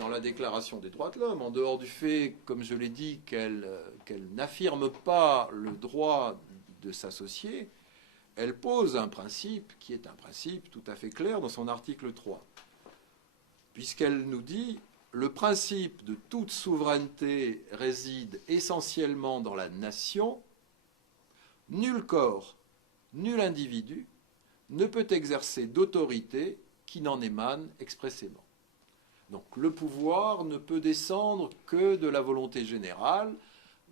dans la Déclaration des droits de l'homme, en dehors du fait, comme je l'ai dit, qu'elle n'affirme pas le droit de s'associer, elle pose un principe qui est un principe tout à fait clair dans son article 3, puisqu'elle nous dit « Le principe de toute souveraineté réside essentiellement dans la nation. Nul corps, nul individu ne peut exercer d'autorité qui n'en émane expressément. » Donc le pouvoir ne peut descendre que de la volonté générale,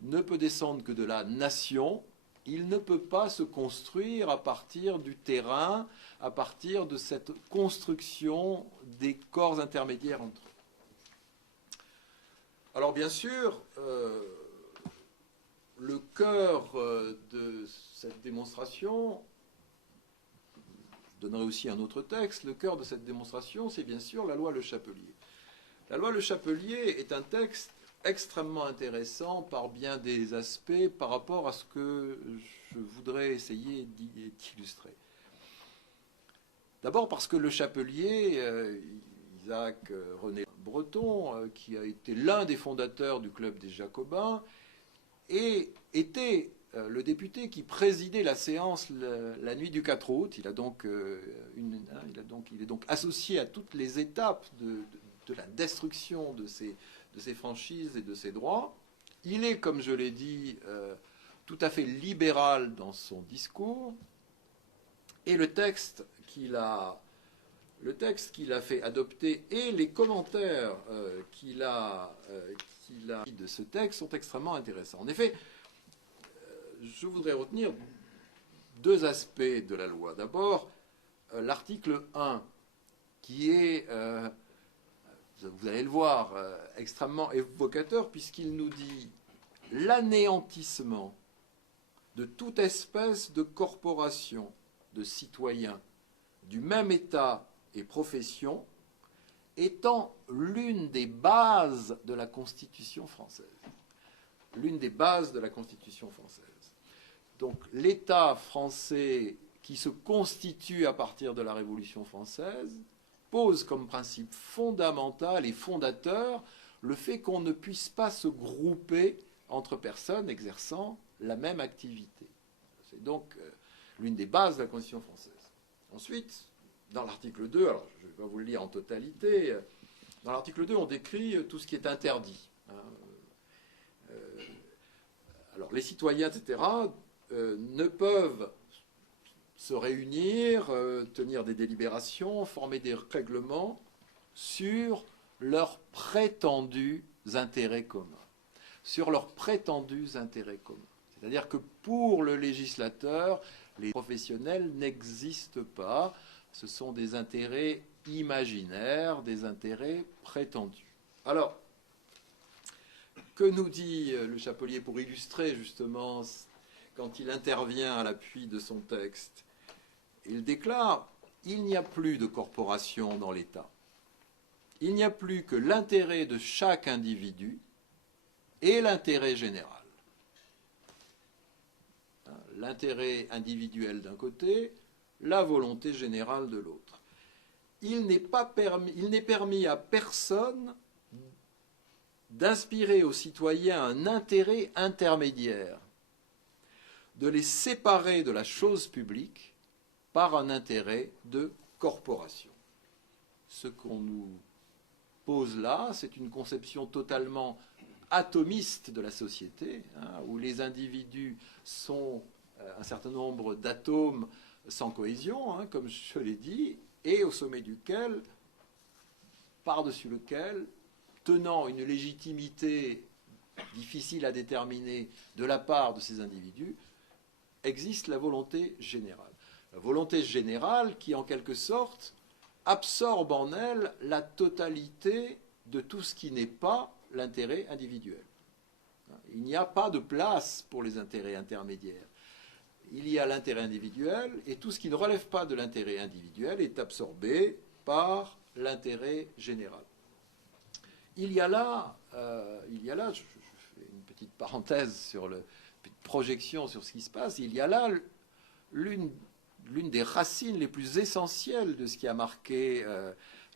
ne peut descendre que de la nation. Il ne peut pas se construire à partir du terrain, à partir de cette construction des corps intermédiaires entre eux. Alors bien sûr, le cœur de cette démonstration, je donnerai aussi un autre texte, le cœur de cette démonstration, c'est bien sûr la loi Le Chapelier. La loi Le Chapelier est un texte extrêmement intéressant par bien des aspects par rapport à ce que je voudrais essayer d'illustrer. D'abord parce que Le Chapelier, Isaac René Breton, qui a été l'un des fondateurs du Club des Jacobins, et était le député qui présidait la séance la nuit du 4 août. Il est donc associé à toutes les étapes de la destruction de ces franchises et de ces droits. Il est, comme je l'ai dit, tout à fait libéral dans son discours. Et le texte qu'il a fait adopter et les commentaires qu'il a de ce texte sont extrêmement intéressants. En effet, je voudrais retenir deux aspects de la loi. D'abord, l'article 1, qui est, vous allez le voir, extrêmement évocateur, puisqu'il nous dit « l'anéantissement de toute espèce de corporation, de citoyens, du même État et profession, étant l'une des bases de la Constitution française. » L'une des bases de la Constitution française. Donc l'État français qui se constitue à partir de la Révolution française pose comme principe fondamental et fondateur le fait qu'on ne puisse pas se grouper entre personnes exerçant la même activité. C'est donc l'une des bases de la Constitution française. Ensuite, dans l'article 2, alors je ne vais pas vous le lire en totalité, dans l'article 2, on décrit tout ce qui est interdit. Alors les citoyens, etc., ne peuvent se réunir, tenir des délibérations, former des règlements sur leurs prétendus intérêts communs. Sur leurs prétendus intérêts communs. C'est-à-dire que pour le législateur, les professionnels n'existent pas. Ce sont des intérêts imaginaires, des intérêts prétendus. Alors, que nous dit Le Chapelier pour illustrer justement quand il intervient à l'appui de son texte? Il déclare « Il n'y a plus de corporation dans l'État. Il n'y a plus que l'intérêt de chaque individu et l'intérêt général. » L'intérêt individuel d'un côté, la volonté générale de l'autre. Il n'est permis à personne d'inspirer aux citoyens un intérêt intermédiaire, de les séparer de la chose publique par un intérêt de corporation. Ce qu'on nous pose là, c'est une conception totalement atomiste de la société, où les individus sont un certain nombre d'atomes sans cohésion, comme je l'ai dit, et au sommet duquel, par-dessus lequel, tenant une légitimité difficile à déterminer de la part de ces individus, existe la volonté générale. La volonté générale qui, en quelque sorte, absorbe en elle la totalité de tout ce qui n'est pas l'intérêt individuel. Il n'y a pas de place pour les intérêts intermédiaires. Il y a l'intérêt individuel, et tout ce qui ne relève pas de l'intérêt individuel est absorbé par l'intérêt général. Il y a là, je fais une petite parenthèse sur une petite projection sur ce qui se passe, il y a là l'une des racines les plus essentielles de ce qui a marqué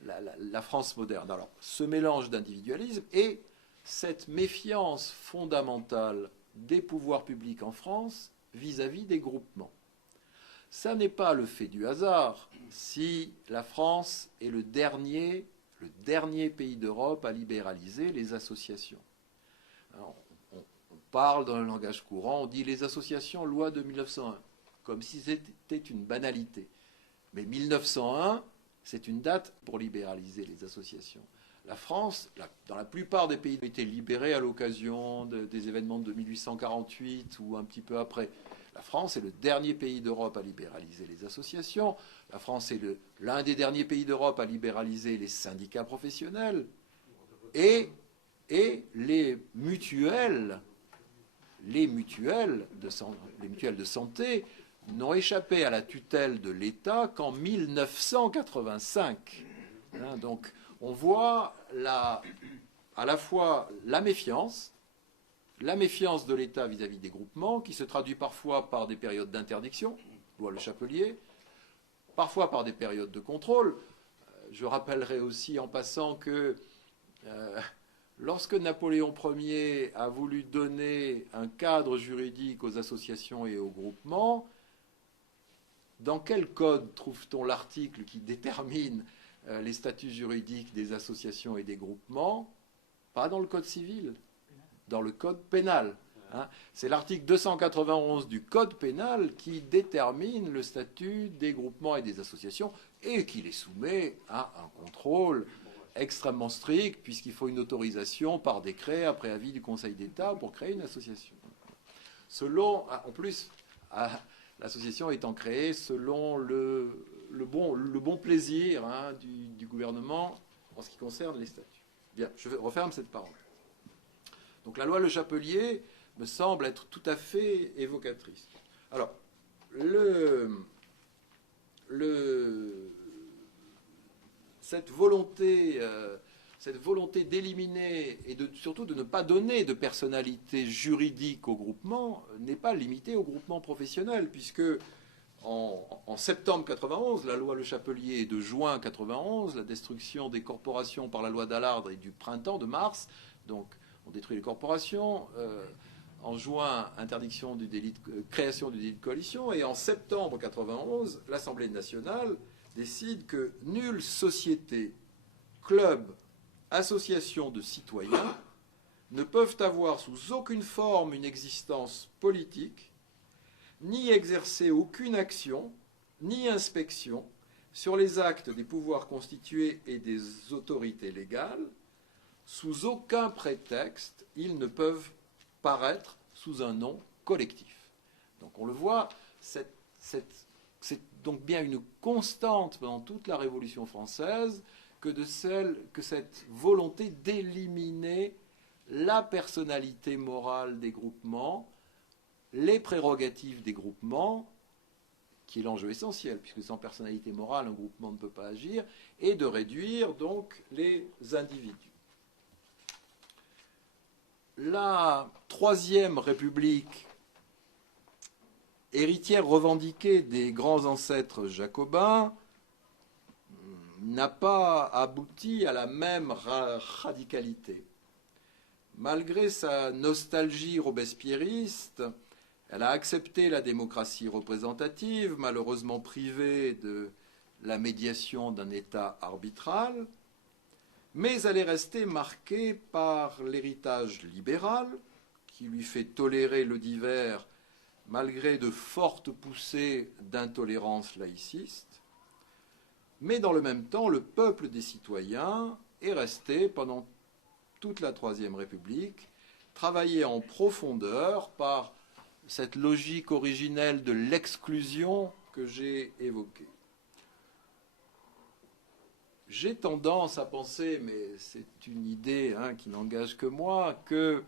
la France moderne. Alors, ce mélange d'individualisme et cette méfiance fondamentale des pouvoirs publics en France vis-à-vis des groupements. Ça n'est pas le fait du hasard si la France est le dernier pays d'Europe à libéraliser les associations. Alors, on parle dans le langage courant, on dit les associations, loi de 1901, comme si c'était une banalité. Mais 1901, c'est une date pour libéraliser les associations. La France, dans la plupart des pays, a été libérée à l'occasion des événements de 1848 ou un petit peu après. La France est le dernier pays d'Europe à libéraliser les associations. La France est l'un des derniers pays d'Europe à libéraliser les syndicats professionnels. Et les mutuelles de santé n'ont échappé à la tutelle de l'État qu'en 1985. Donc, on voit à la fois la méfiance de l'État vis-à-vis des groupements, qui se traduit parfois par des périodes d'interdiction, loi Le Chapelier, parfois par des périodes de contrôle. Je rappellerai aussi en passant que lorsque Napoléon Ier a voulu donner un cadre juridique aux associations et aux groupements, dans quel code trouve-t-on l'article qui détermine les statuts juridiques des associations et des groupements? Pas dans le code civil, dans le code pénal. C'est l'article 291 du code pénal qui détermine le statut des groupements et des associations et qui les soumet à un contrôle extrêmement strict, puisqu'il faut une autorisation par décret après avis du Conseil d'État pour créer une association. En plus, l'association étant créée selon le bon plaisir du gouvernement en ce qui concerne les statuts. Bien, je referme cette parenthèse. Donc la loi Le Chapelier me semble être tout à fait évocatrice. Alors, cette volonté d'éliminer et surtout de ne pas donner de personnalité juridique au groupement n'est pas limitée au groupement professionnel, puisque en septembre 91, la loi Le Chapelier est de juin 91, la destruction des corporations par la loi d'Allard est du printemps, de mars, donc on détruit les corporations. En juin, interdiction du délit création du délit de coalition, et en septembre 91, l'Assemblée nationale décide que nulle société, club, association de citoyens ne peuvent avoir sous aucune forme une existence politique, ni exercer aucune action, ni inspection sur les actes des pouvoirs constitués et des autorités légales. Sous aucun prétexte, ils ne peuvent paraître sous un nom collectif. Donc on le voit, c'est donc bien une constante pendant toute la Révolution française que cette volonté d'éliminer la personnalité morale des groupements, les prérogatives des groupements, qui est l'enjeu essentiel, puisque sans personnalité morale, un groupement ne peut pas agir, et de réduire donc les individus. La Troisième République, héritière revendiquée des grands ancêtres jacobins, n'a pas abouti à la même radicalité. Malgré sa nostalgie robespierriste, elle a accepté la démocratie représentative, malheureusement privée de la médiation d'un État arbitral, mais elle est restée marquée par l'héritage libéral, qui lui fait tolérer le divers malgré de fortes poussées d'intolérance laïciste. Mais dans le même temps, le peuple des citoyens est resté, pendant toute la Troisième République, travaillé en profondeur par cette logique originelle de l'exclusion que j'ai évoquée. J'ai tendance à penser, mais c'est une idée qui n'engage que moi, que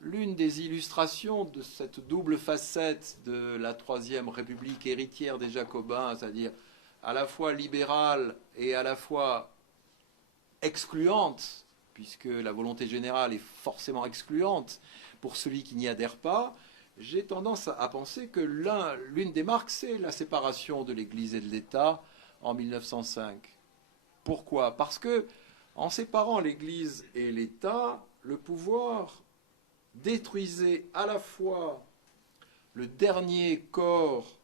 l'une des illustrations de cette double facette de la Troisième République héritière des Jacobins, c'est-à-dire à la fois libérale et à la fois excluante, puisque la volonté générale est forcément excluante pour celui qui n'y adhère pas, j'ai tendance à penser que l'une des marques, c'est la séparation de l'Église et de l'État en 1905. Pourquoi? Parce que, en séparant l'Église et l'État, le pouvoir détruisait à la fois le dernier corps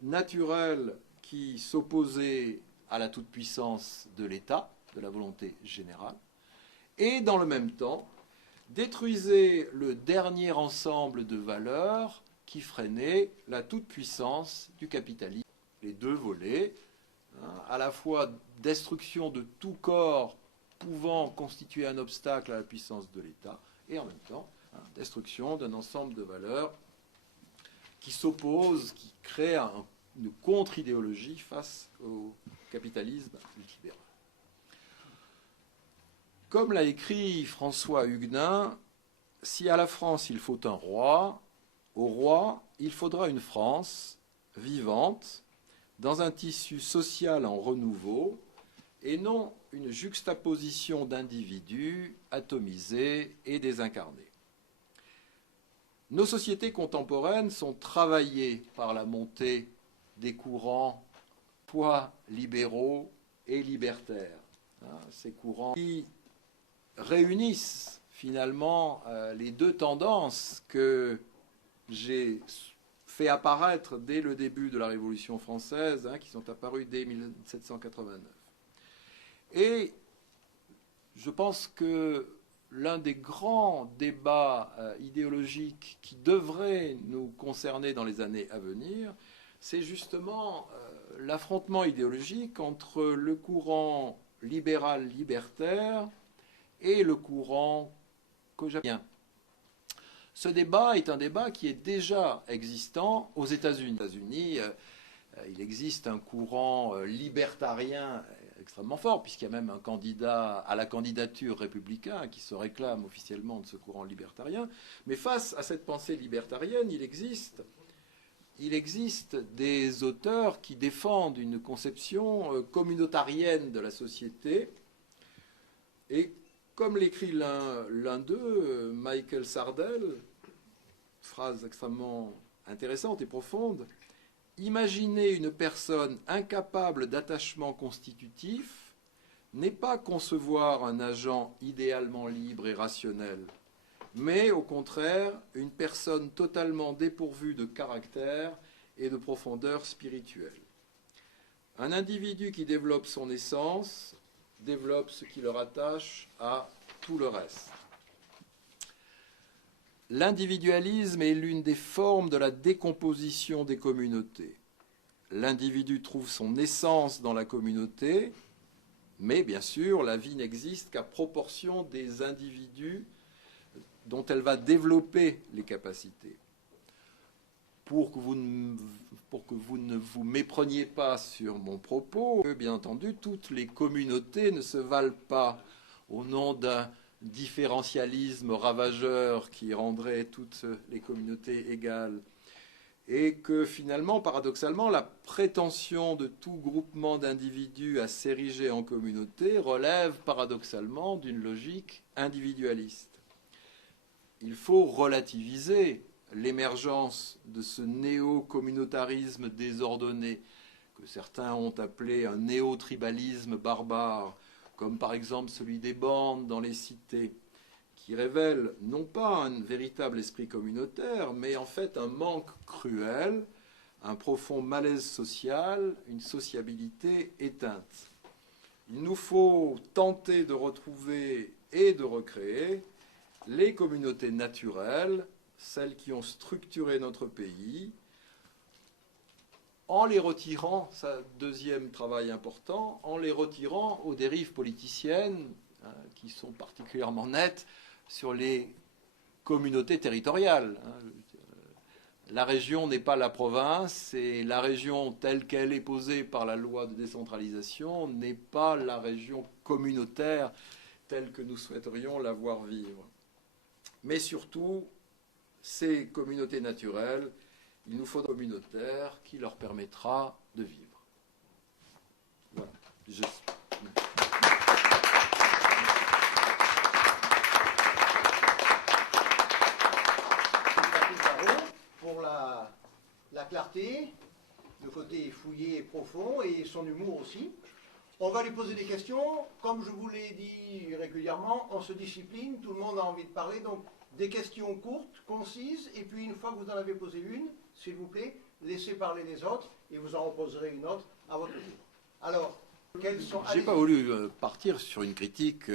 naturel qui s'opposait à la toute-puissance de l'État, de la volonté générale, et dans le même temps, détruisait le dernier ensemble de valeurs qui freinait la toute-puissance du capitalisme. Les deux volets, à la fois destruction de tout corps pouvant constituer un obstacle à la puissance de l'État, et en même temps, destruction d'un ensemble de valeurs qui s'opposent, qui créent une contre-idéologie face au capitalisme libéral. Comme l'a écrit François Huguenin, si à la France il faut un roi, au roi il faudra une France vivante, dans un tissu social en renouveau, et non une juxtaposition d'individus atomisés et désincarnés. Nos sociétés contemporaines sont travaillées par la montée des courants soit libéraux et libertaires. Ces courants qui réunissent finalement les deux tendances que j'ai fait apparaître dès le début de la Révolution française, qui sont apparues dès 1789. Et je pense que l'un des grands débats idéologiques qui devrait nous concerner dans les années à venir, c'est justement l'affrontement idéologique entre le courant libéral-libertaire et le courant cogénérien. Ce débat est un débat qui est déjà existant aux États-Unis. Aux États-Unis, il existe un courant libertarien extrêmement fort, puisqu'il y a même un candidat à la candidature républicain qui se réclame officiellement de ce courant libertarien. Mais face à cette pensée libertarienne, il existe des auteurs qui défendent une conception communautarienne de la société. Et comme l'écrit l'un d'eux, Michael Sardell, phrase extrêmement intéressante et profonde, « Imaginer une personne incapable d'attachement constitutif n'est pas concevoir un agent idéalement libre et rationnel, mais au contraire une personne totalement dépourvue de caractère et de profondeur spirituelle. Un individu qui développe son essence développe ce qui le rattache à tout le reste. L'individualisme est l'une des formes de la décomposition des communautés. L'individu trouve son essence dans la communauté, mais bien sûr, la vie n'existe qu'à proportion des individus dont elle va développer les capacités. Pour que vous ne vous mépreniez pas sur mon propos, bien entendu, toutes les communautés ne se valent pas au nom d'un différentialisme ravageur qui rendrait toutes les communautés égales. Et que finalement, paradoxalement, la prétention de tout groupement d'individus à s'ériger en communauté relève paradoxalement d'une logique individualiste. Il faut relativiser l'émergence de ce néo-communautarisme désordonné, que certains ont appelé un néo-tribalisme barbare, comme par exemple celui des bandes dans les cités, qui révèle non pas un véritable esprit communautaire, mais en fait un manque cruel, un profond malaise social, une sociabilité éteinte. Il nous faut tenter de retrouver et de recréer les communautés naturelles, celles qui ont structuré notre pays, en les retirant, ça, deuxième travail important, en les retirant aux dérives politiciennes qui sont particulièrement nettes sur les communautés territoriales. La région n'est pas la province et la région telle qu'elle est posée par la loi de décentralisation n'est pas la région communautaire telle que nous souhaiterions la voir vivre. Mais surtout, ces communautés naturelles, il nous faut un communautaire qui leur permettra de vivre. Voilà. Pour la clarté, le côté fouillé et profond, et son humour aussi. On va lui poser des questions. Comme je vous l'ai dit régulièrement, on se discipline, tout le monde a envie de parler. Donc, des questions courtes, concises, et puis une fois que vous en avez posé une, s'il vous plaît, laissez parler les autres, et vous en reposerez une autre à votre tour. Alors, quelles sont... J'ai pas voulu partir sur une critique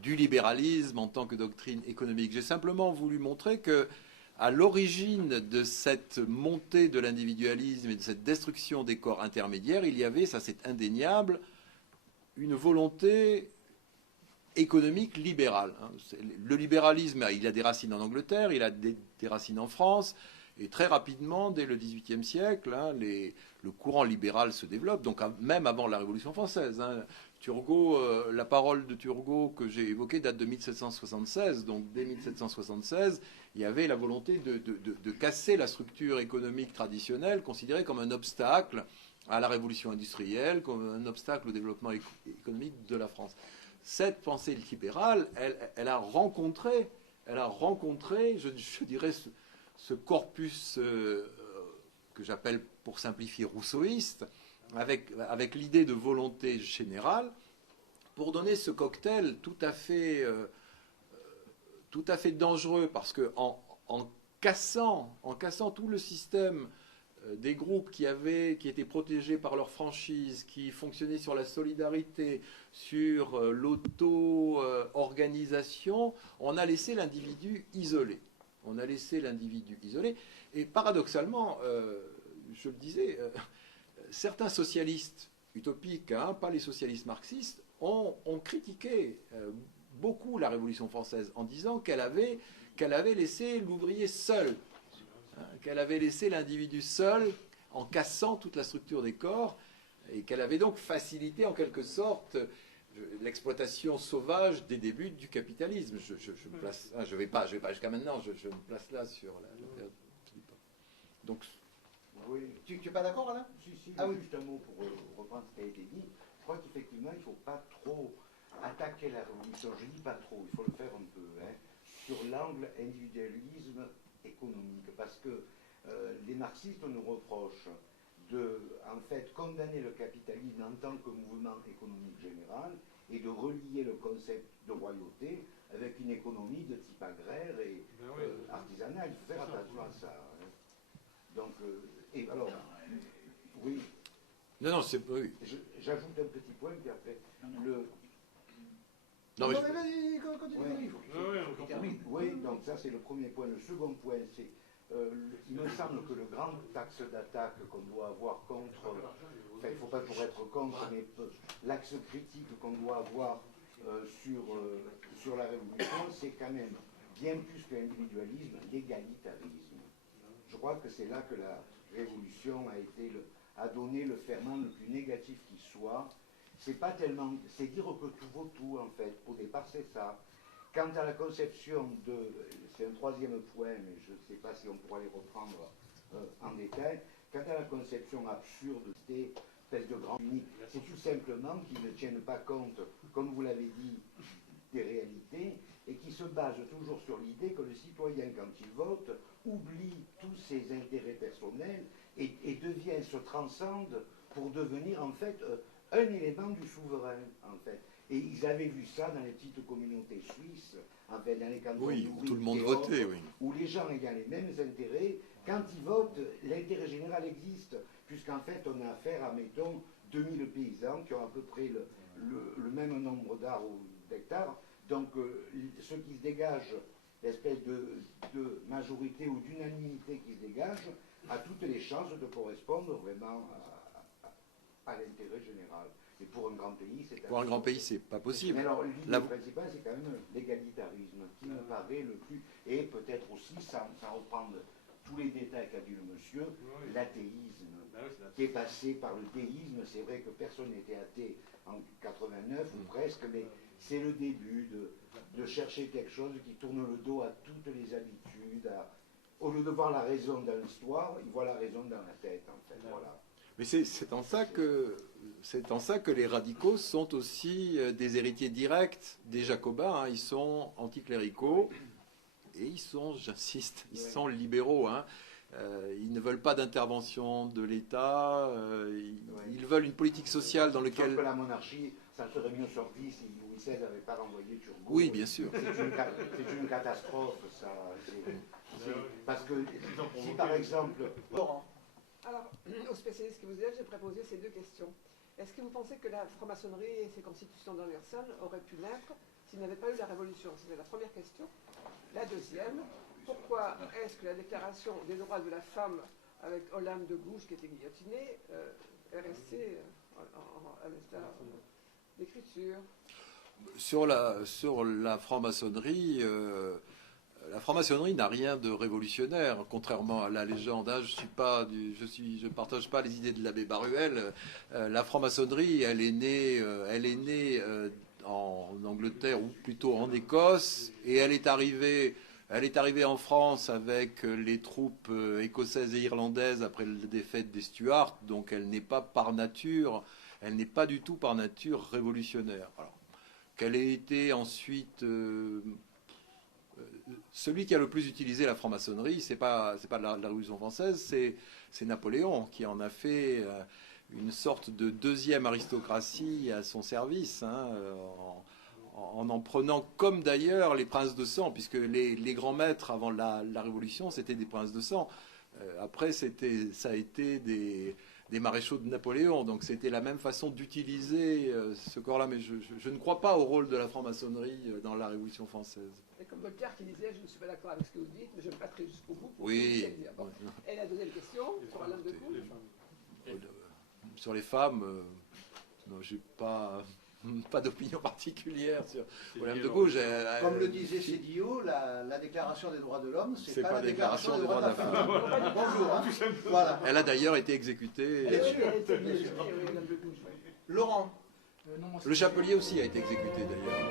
du libéralisme en tant que doctrine économique. J'ai simplement voulu montrer que à l'origine de cette montée de l'individualisme et de cette destruction des corps intermédiaires, il y avait, ça c'est indéniable, une volonté économique libérale. Le libéralisme, il a des racines en Angleterre, il a des racines en France, et très rapidement, dès le XVIIIe siècle, le courant libéral se développe, donc même avant la Révolution française. Turgot, la parole de Turgot que j'ai évoquée date de 1776, donc dès 1776, il y avait la volonté de casser la structure économique traditionnelle, considérée comme un obstacle à la révolution industrielle, comme un obstacle au développement économique de la France. Cette pensée libérale, elle a rencontré, je dirais, ce corpus que j'appelle, pour simplifier, rousseauiste, avec l'idée de volonté générale, pour donner ce cocktail tout à fait dangereux, parce que en cassant tout le système des groupes qui étaient protégés par leur franchise, qui fonctionnaient sur la solidarité, sur l'auto-organisation, on a laissé l'individu isolé. Et paradoxalement, je le disais, certains socialistes utopiques, pas les socialistes marxistes, ont critiqué beaucoup la Révolution française en disant qu'elle avait laissé l'ouvrier seul, qu'elle avait laissé l'individu seul en cassant toute la structure des corps, et qu'elle avait donc facilité en quelque sorte l'exploitation sauvage des débuts du capitalisme. Je me place, je vais pas jusqu'à maintenant, je me place là sur la période. Donc, oui. Tu n'es pas d'accord, Alain? Si, ah oui. Juste un mot pour reprendre ce qui a été dit. Je crois qu'effectivement, il ne faut pas trop attaquer la révolution. Je ne dis pas trop, il faut le faire un peu, sur l'angle individualisme économique. Parce que les marxistes nous reprochent de, en fait, condamner le capitalisme en tant que mouvement économique général et de relier le concept de royauté avec une économie de type agraire et artisanale. Il faut faire attention à ça. Donc, et alors, oui. Non, c'est oui. J'ajoute un petit point, puis après, Non, mais vas-y, continue. Oui, donc ça c'est le premier point. Le second point, c'est, il me semble que le grand axe d'attaque qu'on doit avoir contre, enfin il ne faut pas pour être contre, mais l'axe critique qu'on doit avoir sur la révolution, c'est quand même bien plus que l'individualisme, l'égalitarisme. Je crois que c'est là que la révolution a donné le ferment le plus négatif qui soit. C'est pas tellement, c'est dire que tout vaut tout en fait. Au départ, c'est ça. Quant à la conception c'est un troisième point, mais je ne sais pas si on pourra les reprendre en détail. Quant à la conception absurde des espèces de grands uniques, c'est tout simplement qu'ils ne tiennent pas compte, comme vous l'avez dit, des réalités et qui se basent toujours sur l'idée que le citoyen, quand il vote, oublie tous ses intérêts personnels et se transcende pour devenir en fait un élément du souverain, en fait. Et ils avaient vu ça dans les petites communautés suisses, en fait, dans les cantons où tout le monde votait, où les gens ayant les mêmes intérêts, quand ils votent, l'intérêt général existe, puisqu'en fait, on a affaire à, mettons, 2000 paysans qui ont à peu près le même nombre d'arbres ou d'hectares. Donc, ce qui se dégage, l'espèce de majorité ou d'unanimité qui se dégage, a toutes les chances de correspondre vraiment à l'intérêt général. Et pour un grand pays, c'est... Pour un grand pays, c'est pas possible. Mais alors, l'idée principale, c'est quand même l'égalitarisme, qui me paraît le plus... Et peut-être aussi, sans reprendre tous les détails qu'a dit le monsieur, l'athéisme, qui est passé par le théisme. C'est vrai que personne n'était athée en 89, ou presque, mais c'est le début de chercher quelque chose qui tourne le dos à toutes les habitudes. Au lieu de voir la raison dans l'histoire, il voit la raison dans la tête, en fait. Voilà. Mais c'est en ça que les radicaux sont aussi des héritiers directs des Jacobins. Ils sont anticléricaux et ils sont, j'insiste, ils sont libéraux. Ils ne veulent pas d'intervention de l'État. Ils veulent une politique sociale dans laquelle... Sauf que la monarchie, ça serait mieux sorti si Louis XVI n'avait pas renvoyé Turgot. Oui, bien sûr. C'est une catastrophe, ça. Parce que si par exemple... Laurent. Alors, aux spécialistes que vous êtes, j'ai proposé ces deux questions. Est-ce que vous pensez que la franc-maçonnerie et ses constitutions d'Anderson auraient pu naître s'il n'y avait pas eu la Révolution? C'était la première question. La deuxième, pourquoi est-ce que la déclaration des droits de la femme avec Olympe de Gouges qui était guillotinée est restée à l'état d'écriture? Sur la franc-maçonnerie, n'a rien de révolutionnaire, contrairement à la légende. Hein, je partage pas les idées de l'abbé Baruel. La franc-maçonnerie, elle est née en Angleterre ou plutôt en Écosse, et elle est arrivée en France avec les troupes écossaises et irlandaises après la défaite des Stuarts. Donc elle n'est pas du tout par nature révolutionnaire. Alors, qu'elle ait été ensuite celui qui a le plus utilisé la franc-maçonnerie, c'est pas la Révolution française, c'est Napoléon qui en a fait une sorte de deuxième aristocratie à son service, hein, en prenant, comme d'ailleurs les princes de sang, puisque les grands maîtres avant la Révolution, c'était des princes de sang. Après, ça a été des maréchaux de Napoléon, donc c'était la même façon d'utiliser ce corps-là. Mais je ne crois pas au rôle de la franc-maçonnerie dans la Révolution française. Et comme Voltaire qui disait, je ne suis pas d'accord avec ce que vous dites, mais je me battrai jusqu'au bout. Oui. Bon. Et la deuxième question, sur Olympe de Gouges. Sur les femmes, non, j'ai pas d'opinion particulière sur Olympe de Gouges. Comme le disait Cédillo, la déclaration des droits de l'homme, c'est pas la déclaration des droits de la femme. Bonjour. Hein. Voilà. Elle a d'ailleurs été exécutée. Bien sûr. Elle était bien sûr, Olympe de Gouges. Laurent. Le Chapelier aussi a été exécuté d'ailleurs.